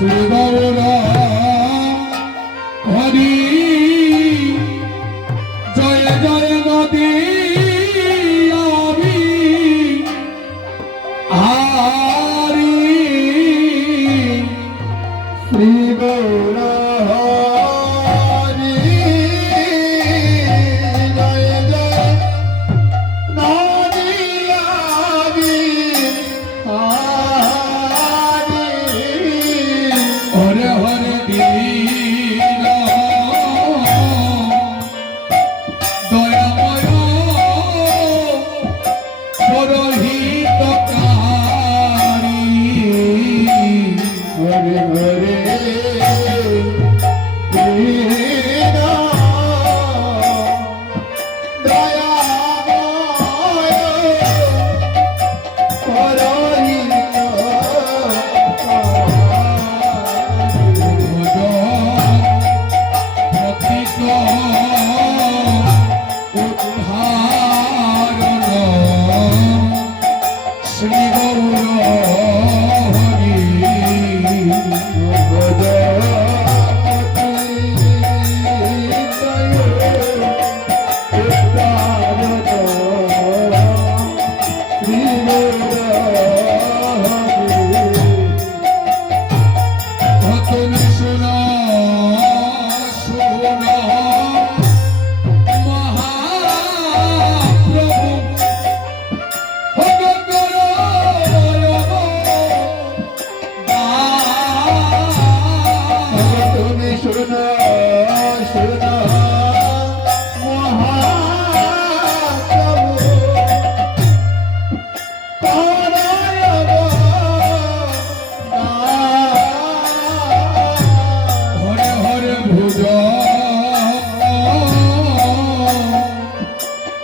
শ্রী গৌর হরি জয় জয় নদী হরি শ্রী গৌর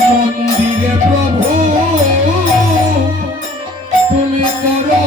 মন্দিরে প্রভু তুমি করো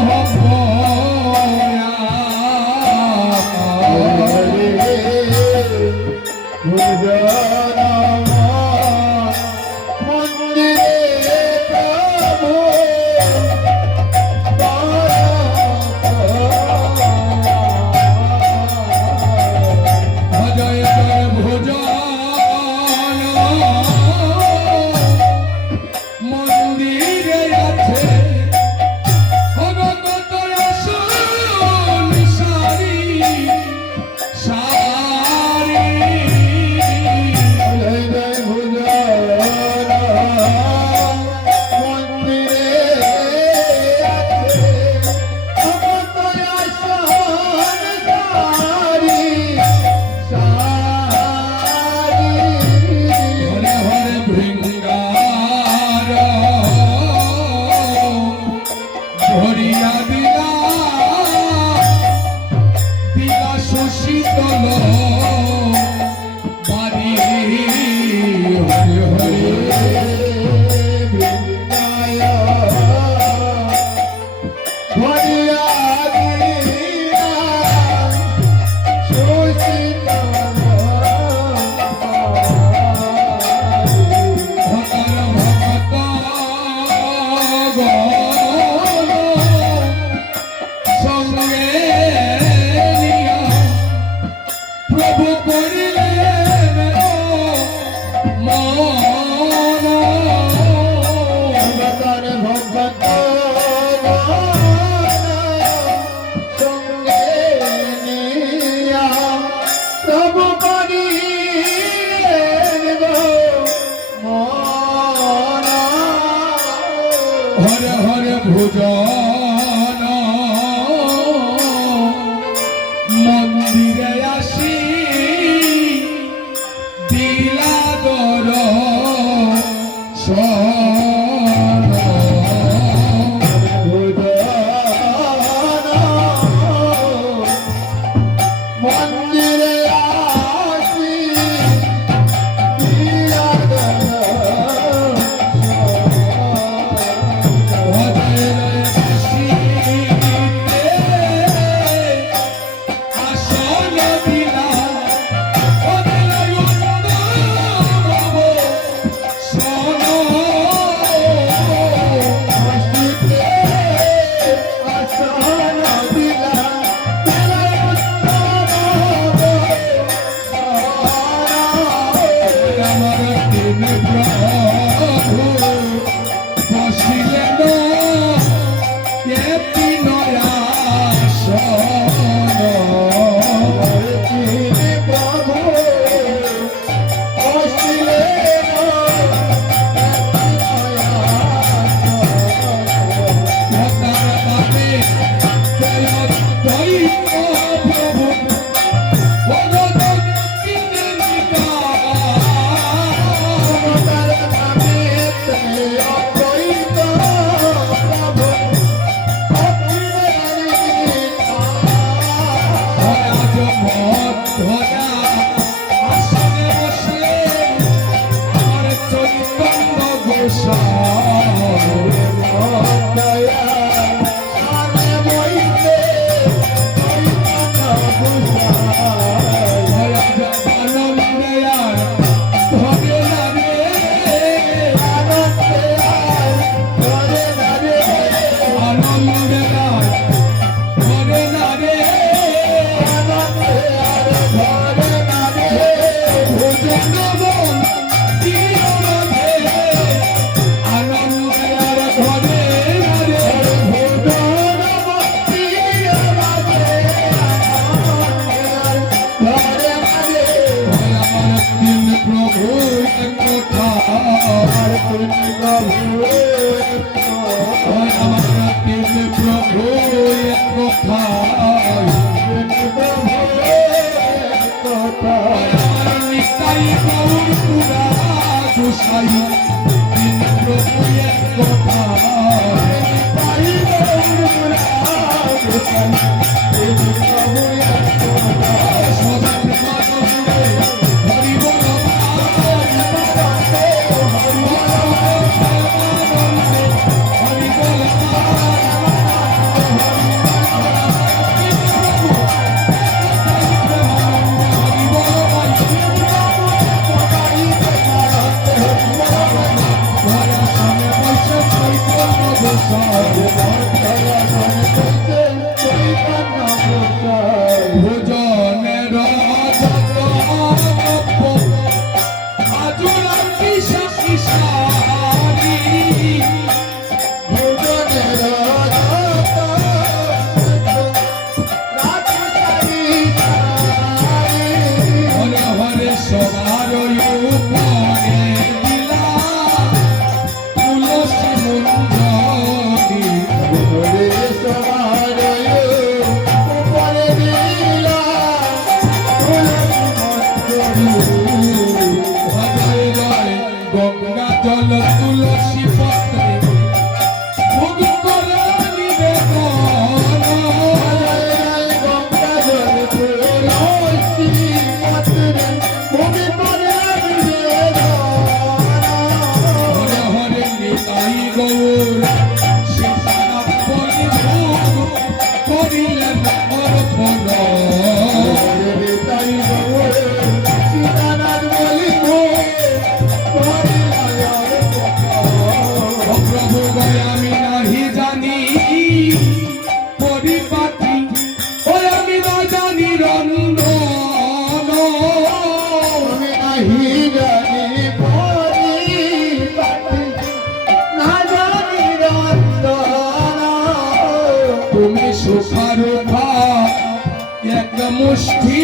মুষ্টি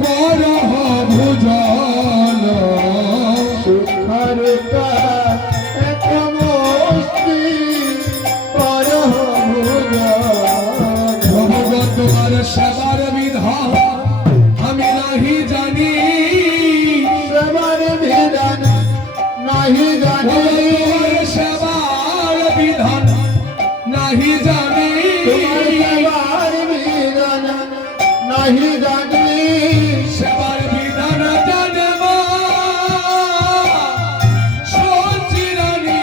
করহ ভোজন সুখর এক মুষ্টি করহ ভোজন ভগবত তোমার সেবার বিধান আমি নাহি জানি সেবার বিধান নাহি জানি তোমার সেবার বিধান নাহি জানি তোমার সেবার বিধান নাহি জানি সেবার বিধান জানব সচিরানি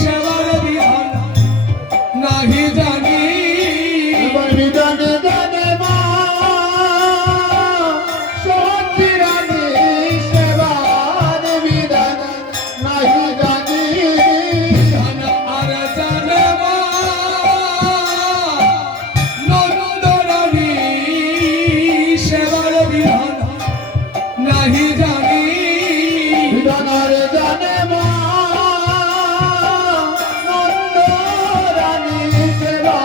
সেবার বিধান নাহি জানি বিধান জানে মা সচিরানি সেবার বিধান নাহি জানি বিধান আর জানব নন্দরানী সেবার বিধান নাহি জানি বিধানের জানে মা নন্দ রানী সেবা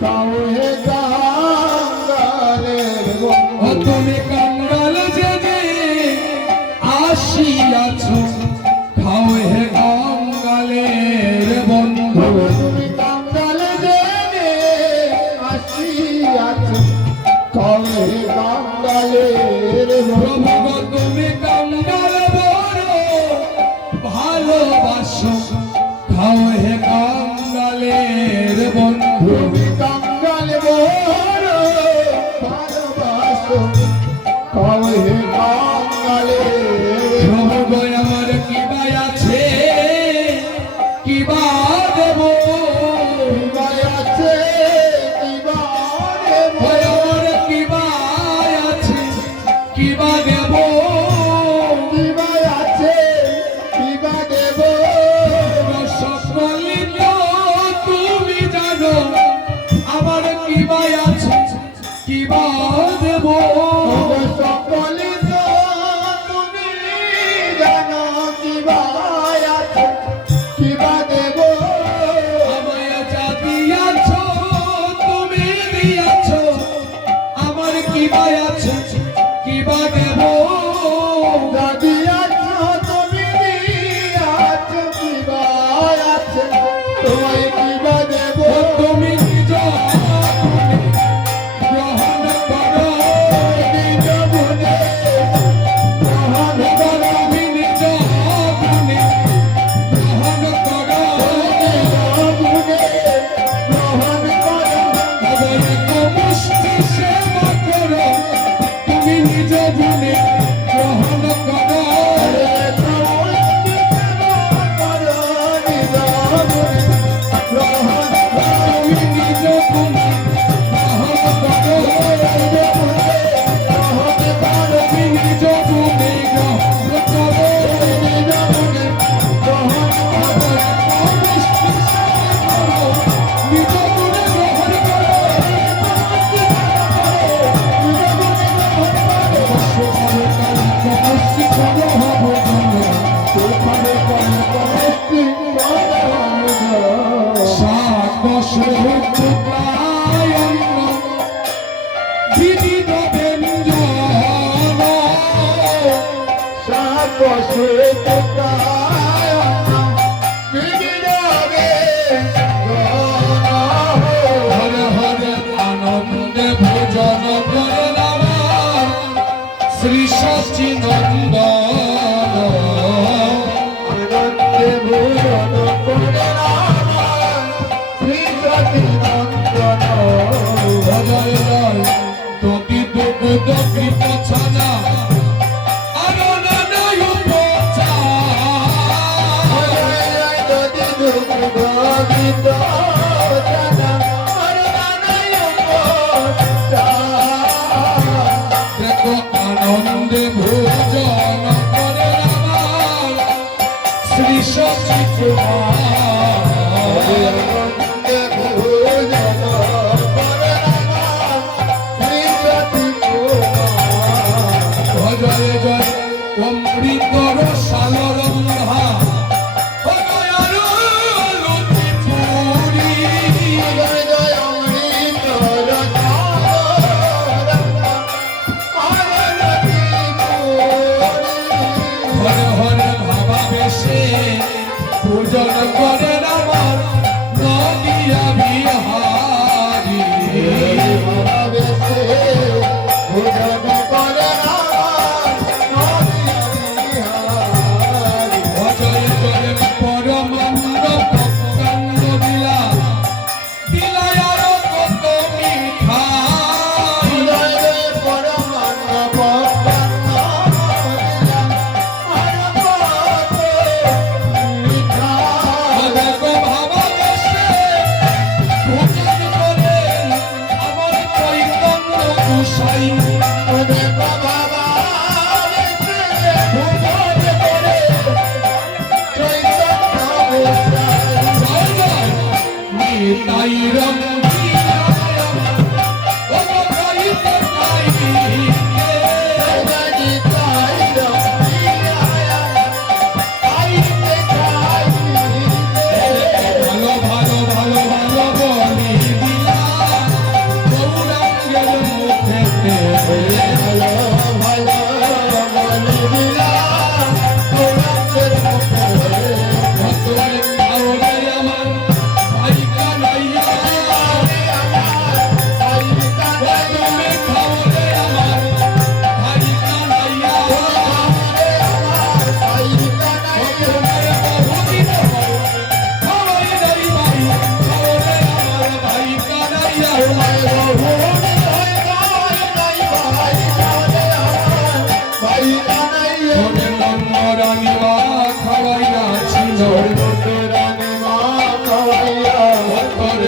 খাও হে কাঙ্গালের বন্ধু। ও তুমি কাঙ্গাল যে আসিয়াছ খাও হে কাঙ্গালের বন্ধু তুমি কাঙ্গাল জেনে আসিয়াছ খাও হে কাঙ্গালের প্রভু বন্ধু। গো তুমি কাঙ্গাল বড় ভালোবাসো খাও হে কাঙ্গালের বন্ধু তুমি কাঙ্গাল বড় ভালোবাসো খাও হে কাঙ্গালের প্রভু গো আমার কি বাই আছে কি বা দেব বিবাহ আছে বিবাহে ও আমার কি বাই আছে কি বা দেব বিবাহ আছে বিবাহ দেব সকলি তো তুমি জানো আমার কি বাই আছে কি বা দেব সকলে তো তুমি জানো বিবাহ আছে বিবাহ দেব আমায় যা দিয়াছ তুমি দিয়াছ আমার কি বাই আছে কি বা দেব যদি আছো তুমি আছো বিবাহ আছে তোমায় বিবাহ দেব তুমি নিজ গ্রহণ করো নিজ গুণে গ্রহণ করো তুমি নিজ গুণে গ্রহণ করো গুণে গ্রহণ করো মুষ্টি সেবা করো তুমি নিজ গুণে গ্রহণ করো তুমি নিজ গুণে গ্রহণ করো তুমি নিজ গুণে গ্রহণ করো মুষ্টি সেবা করো নিজ গুণে গ্রহণ করো মুষ্টি করো হব হরে হরে আনন্দে ভোজন করে শ্রী সচিনন্দন জয় জয় তোকি দুঃখ দক্ষিত ছানা আরো নানায় উপচা দেখো আনন্দে ভোজন করে আমার শ্রী সচিকুমার জয় জয় অমৃত রসাল রন্ধা ও দয়ার লুচি পুরি হরে হরে ভাবাবেশে পূজন করে আমার নদিয়া বিহারী অজয় জয় পরমানন্দ ভক্তাঙ্গ দিলা দিলাই আরো কত মিঠাই দেখো ভাবাবেশে পূজন করে আমার চৈতন্য গোসাই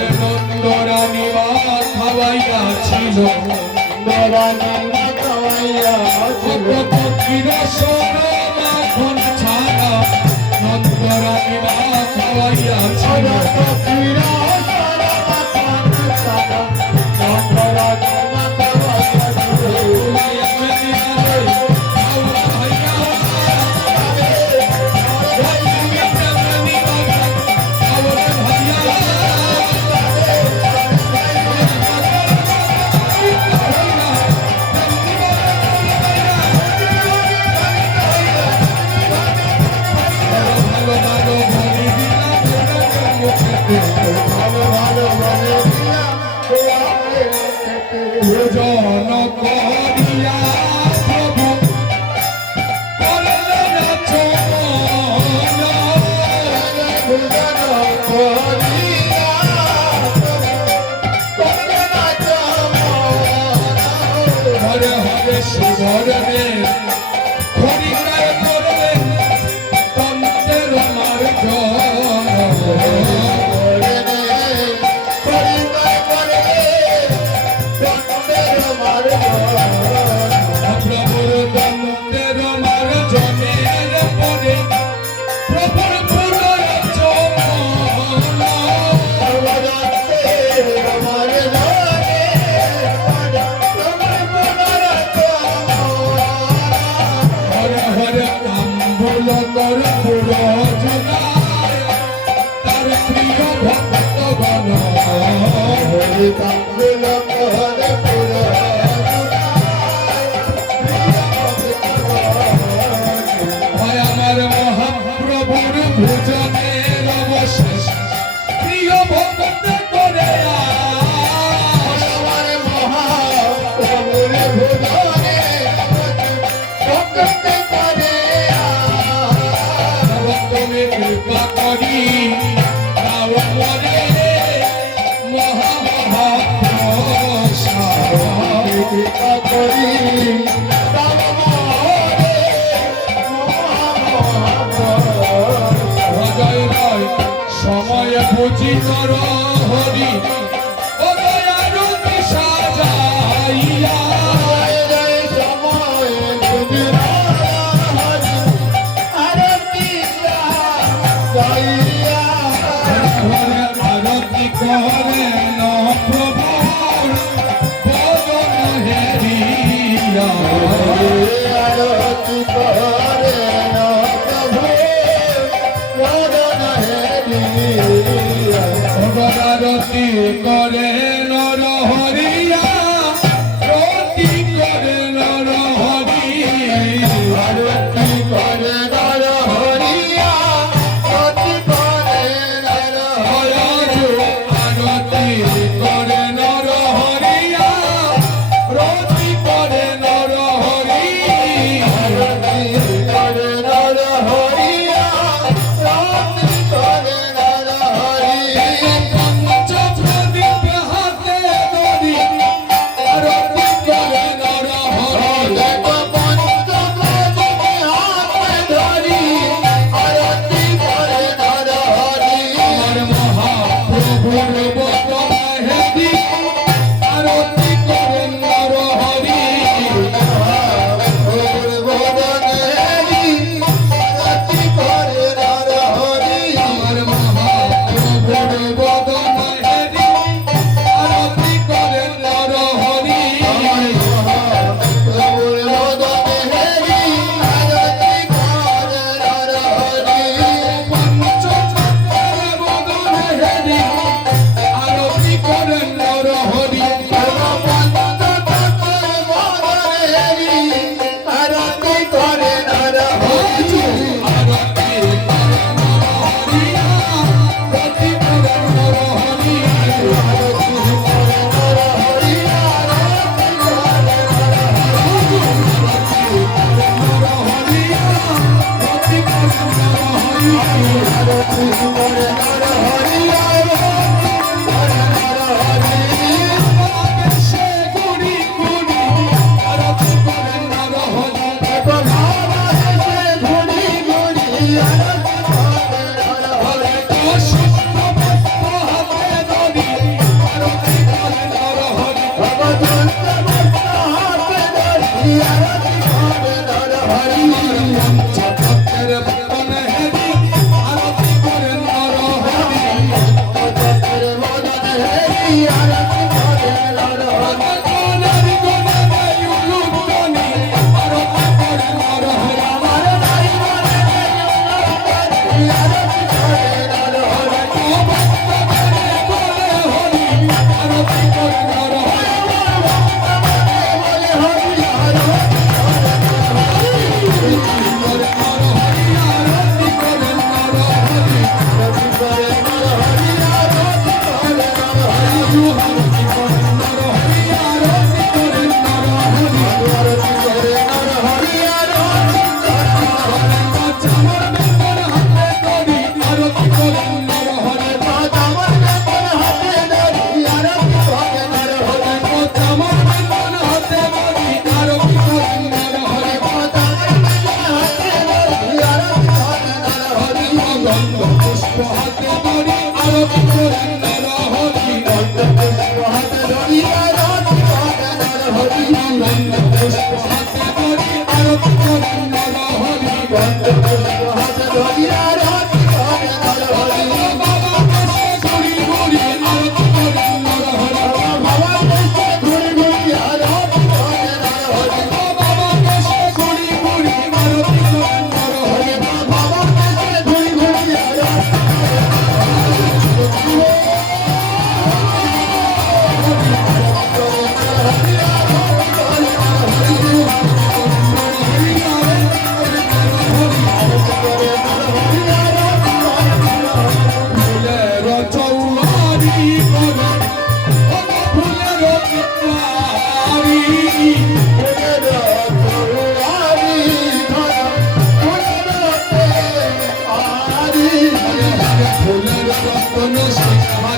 ওরে নন্দরানী মা খাওয়াইয়াছিল পক্ষীর সোনা মাখন ছাড়া নন্দরানী মা খাওয়াইয়াছিল জন করিয়া প্রভু করলেন চমন হরে হরে সুবরনে খড়িকায় করলেন তন্ত্রের মার্জন প্রভুর তন্ত্রের মার্জনের পরে প্রভুর পুনরচমন হরে হরে আম্বুল কর পুরজনায় তার প্রিয় ভক্তগণ হয় আমার মহাপ্রভুর ভোজনের অবশেষ প্রিয় ভক্ত করে তুমি কৃপা করি তাও মরে সময় বুঝি কর হরি ও দয়ার সাজাইয়া আরতি করেন প্রভুর ভজন হেরিয়া আরতি করে নর হরিয়া রতি করে নর হরি আরতি করে নর হরিয়া, আরতি করে নর আরতি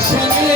আসেনি